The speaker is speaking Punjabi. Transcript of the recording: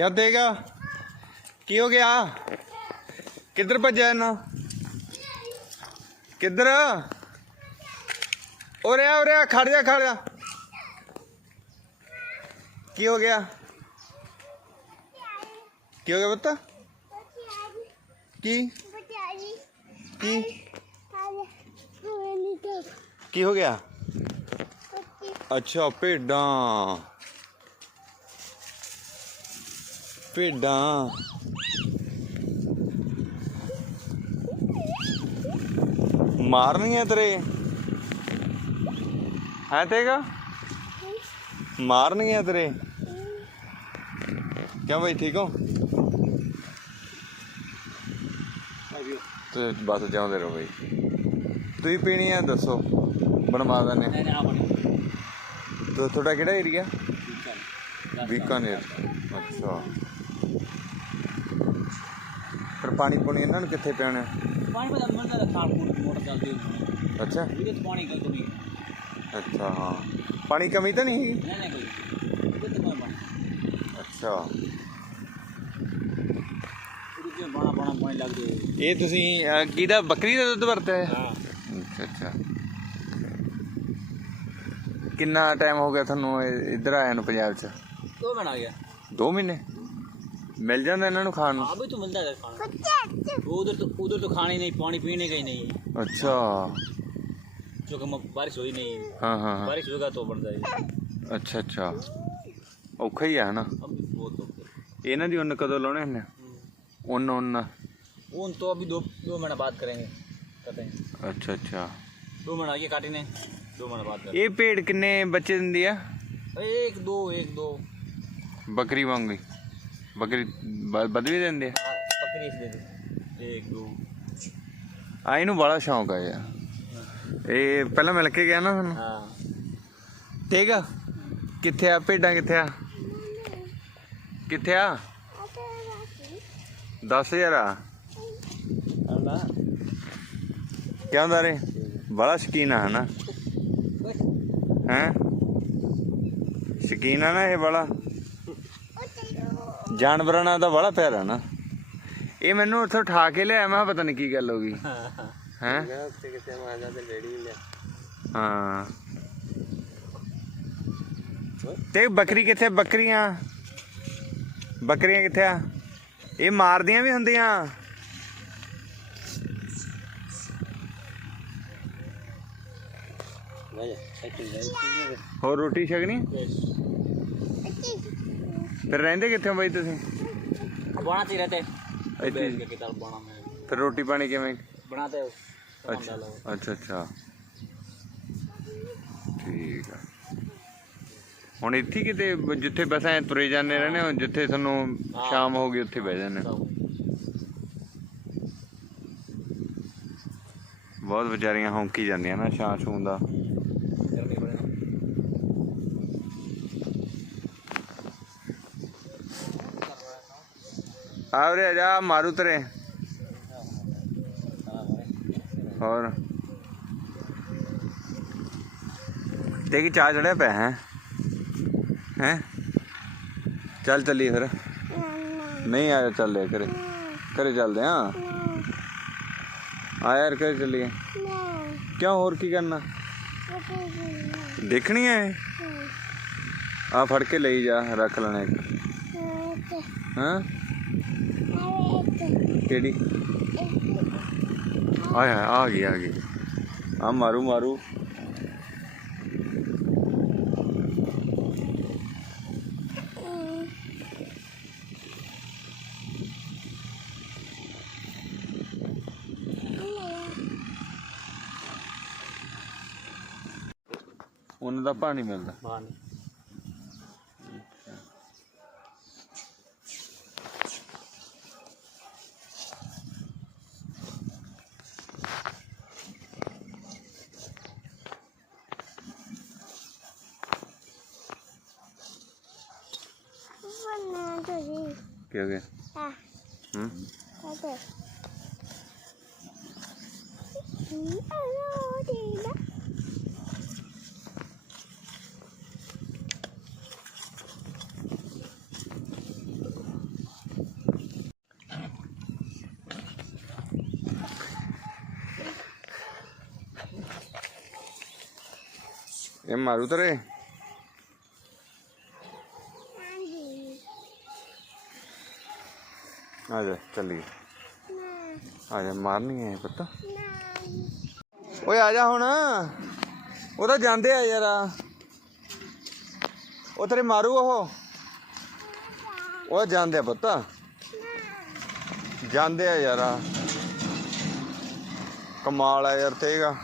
क्या देगा? की हो गया? किधर भज्जा ना? किधर? और रहा खड़ जा खड़ जा। की हो गया? की हो गया बता? की? की? की हो गया? अच्छा पेड़ा ਭੇਡਾਂ। ਮਾਰਨੀਆਂ ਤੇਰੇ। ਹੈ ਤੇ ਤੇਗਾ? ਮਾਰਨੀਆਂ ਤੇਰੇ। ਕਿਉਂ ਬਈ ਠੀਕ ਹੋ? ਤੇ ਬਸ ਜਾਉਂਦੇ ਰਹੋ ਬਈ। ਤੁਸੀਂ ਪੀਣੀ ਹੈ ਦੱਸੋ ਬਣਵਾ ਦਨੇ ਤੁਹਾਡਾ ਕਿਹੜਾ ਏਰੀਆ ਬੀਕਾਨੇਰ। ਅੱਛਾ। ਫਿਰ ਪਾਣੀ ਪੁਣੀ ਇਹਨਾਂ ਨੂੰ ਕਿੱਥੇ ਪੈਣਾ ਪਾਣੀ ਪਤਾ ਮੰਨ ਦਾ ਖਾਲਪੂਰ ਮੋਟਰ ਚੱਲਦੀ ਹੁੰਦੀ ਅੱਛਾ। ਇਹਦੇ ਚ ਪਾਣੀ ਕੋਈ ਕਮੀ ਨਹੀਂ ਅੱਛਾ ਹਾਂ। ਪਾਣੀ ਕਮੀ ਤਾਂ ਨਹੀਂ ਹੈਗੀ? ਨਹੀਂ ਕੋਈ ਇਹਦੇ ਤੇ ਪਾਣੀ ਅੱਛਾ। ਇਹ ਤੁਸੀਂ ਕਿਹਦਾ ਬੱਕਰੀ ਦਾ ਦੁੱਧ ਵਰਤਿਆ ਹੈ? ਅੱਛਾ ਅੱਛਾ। ਕਿੰਨਾ ਟਾਈਮ ਹੋ ਗਿਆ ਤੁਹਾਨੂੰ ਇੱਧਰ ਆਇਆ ਨੂੰ ਪੰਜਾਬ 'ਚ? ਦੋ ਮਹੀਨੇ? ਮਿਲ ਜਾਂਦਾ ਇਹਨਾਂ ਨੂੰ ਖਾਣ ਨੂੰ अभी तो मिलता है खाना उधर तो उधर तो खाने नहीं पानी पीने का ही नहीं ਅੱਛਾ जो कि म- बारिश हुई नहीं ਹਾਂ ਹਾਂ ਹਾਂ बारिश होगा तो बढ़ता है ਅੱਛਾ ਅੱਛਾ ਔਖਾ ਹੀ ਆ ਹਨਾ अब बहुत हो गया। ਇਹਨਾਂ ਦੀ ਉੱਨ ਕਦੋਂ ਲਾਉਣੇ ਹੁੰਦੇ ਉੱਨ ਉੱਨ ऊन तो अभी दो दो महीना बाद करेंगे करते हैं ਅੱਛਾ ਅੱਛਾ दो महीना ये काटेंगे दो महीना बाद करेंगे ਇਹ ਭੇਡ ਕਿੰਨੇ ਬੱਚੇ ਦਿੰਦੀ ਆ एक दो एक दो ਬੱਕਰੀ ਵਾਂਗੂ ਹੀ ਬੱਕਰੀ ਬ- ਬਦਲੀ ਦਿੰਦੇ ਆ? ਇਹਨੂੰ ਬੜਾ ਸ਼ੌਂਕ ਆ ਯਾਰ। ਇਹ ਪਹਿਲਾਂ ਮਿਲ ਕੇ ਗਿਆ ਨਾ ਸਾਨੂੰ। ਹਾਂ। ਠੀਕ ਆ? ਕਿੱਥੇ ਆ? ਭੇਡਾਂ ਕਿੱਥੇ ਆ? ਕਿੱਥੇ ਆ? 10000 ਆ। ਆਉਣਾ ਕਿਉਂ ਰੇ ਬੜਾ ਸ਼ਕੀਨ ਆ ਹਨਾ? ਹੈ? ਸ਼ਕੀਨ ਆ ਨਾ ਇਹ ਬੜਾ। ਜਾਨਵਰਾਂ ਨਾਲ ਤਾਂ ਬੜਾ ਪਿਆਰ ਆ ਨਾ। ਇਹ ਮੈਨੂੰ ਉੱਥੋਂ ਠਾ ਕੇ ਲਿਆ ਮੈਂ ਪਤਾ ਨਹੀਂ ਕੀ ਗੱਲ ਹੋ ਗਈ। ਤੇ ਬੱਕਰੀ ਕਿੱਥੇ ਬੱਕਰੀਆਂ? ਬੱਕਰੀਆਂ ਕਿੱਥੇ ਆ? ਇਹ ਮਾਰਦੀਆਂ ਵੀ ਹੁੰਦੀਆਂ। ਹੋਰ ਰੋਟੀ ਛਕਣੀ? ਫਿਰ ਰਹਿੰਦੇ ਕਿੱਥੇ ਹੋ ਬਾਈ ਤੁਸੀਂ? ਬਾਣਾ ਤੇ ਰਹਤੇ ਇੱਥੇ ਹੀ। ਕਿਤਾਬ ਬਾਣਾ ਮੈਂ। ਫਿਰ ਰੋਟੀ ਪਾਣੀ ਕਿਵੇਂ? ਬਣਾਤੇ ਹੋ ਅੱਛਾ ਅੱਛਾ ਠੀਕ ਆ। ਹੁਣ ਇੱਥੇ ਕਿਤੇ ਜਿੱਥੇ ਬਸ ਐ ਤੁਰੇ ਜਾਂਦੇ ਰਹਿੰਦੇ ਹੋ ਜਿੱਥੇ ਤੁਹਾਨੂੰ ਸ਼ਾਮ ਹੋ ਗਈ ਉੱਥੇ ਬਹਿ ਜਾਂਦੇ ਬਹੁਤ ਵਿਚਾਰੀਆਂ ਹੌਂਕੀ ਜਾਂਦੀਆਂ ਨਾ ਛਾਂ ਛੂੰ ਦਾ આવરે જા મારુતરે ਹੋਰ ਤੇ ਕੀ ਚਾਹ ਚੜਿਆ ਪਿਆ ਹੈ ਹੈ ਚੱਲ ਚੱਲੀ ਫਿਰ ਨਹੀਂ ਆਇਆ ਚੱਲ ਲੈ ਕਰੇ ਕਰੇ ਚੱਲਦੇ ਹਾਂ ਆ ਯਾਰ ਕਰੇ ਚੱਲੀਏ ਕਿਉਂ ਹੋਰ ਕੀ ਕਰਨਾ ਦੇਖਣੀ ਹੈ ਆ ਫੜ ਕੇ ਲਈ ਜਾ ਰੱਖ ਲੈਣਾ ਇੱਕ ਹਾਂ ਕਿਹੜੀ? ਆਇਆ ਆ ਗਈ ਆ ਗਈ। ਆ ਮਾਰੂ ਮਾਰੂ। ਉਹਨਾਂ ਦਾ ਪਾਣੀ ਮਿਲਦਾ। ਪਾਣੀ। ¿Qué o qué? Ah. ¿Es marutre? ਆ ਜਾ ਚੱਲੀਏ। ਆ ਜਾ ਮਾਰਨੀ ਹੈ ਪਤਾ। ਓਏ ਆ ਜਾ ਹੁਣ। ਉਹ ਤਾਂ ਜਾਂਦੇ ਆ ਯਾਰ। ਉਹ ਤੇਰੇ ਮਾਰੂ ਉਹ। ਉਹ ਜਾਂਦੇ ਆ ਪੁੱਤ। ਜਾਂਦੇ ਆ ਯਾਰ। ਕਮਾਲ ਆ ਯਾਰ, ਤੇਗਾ।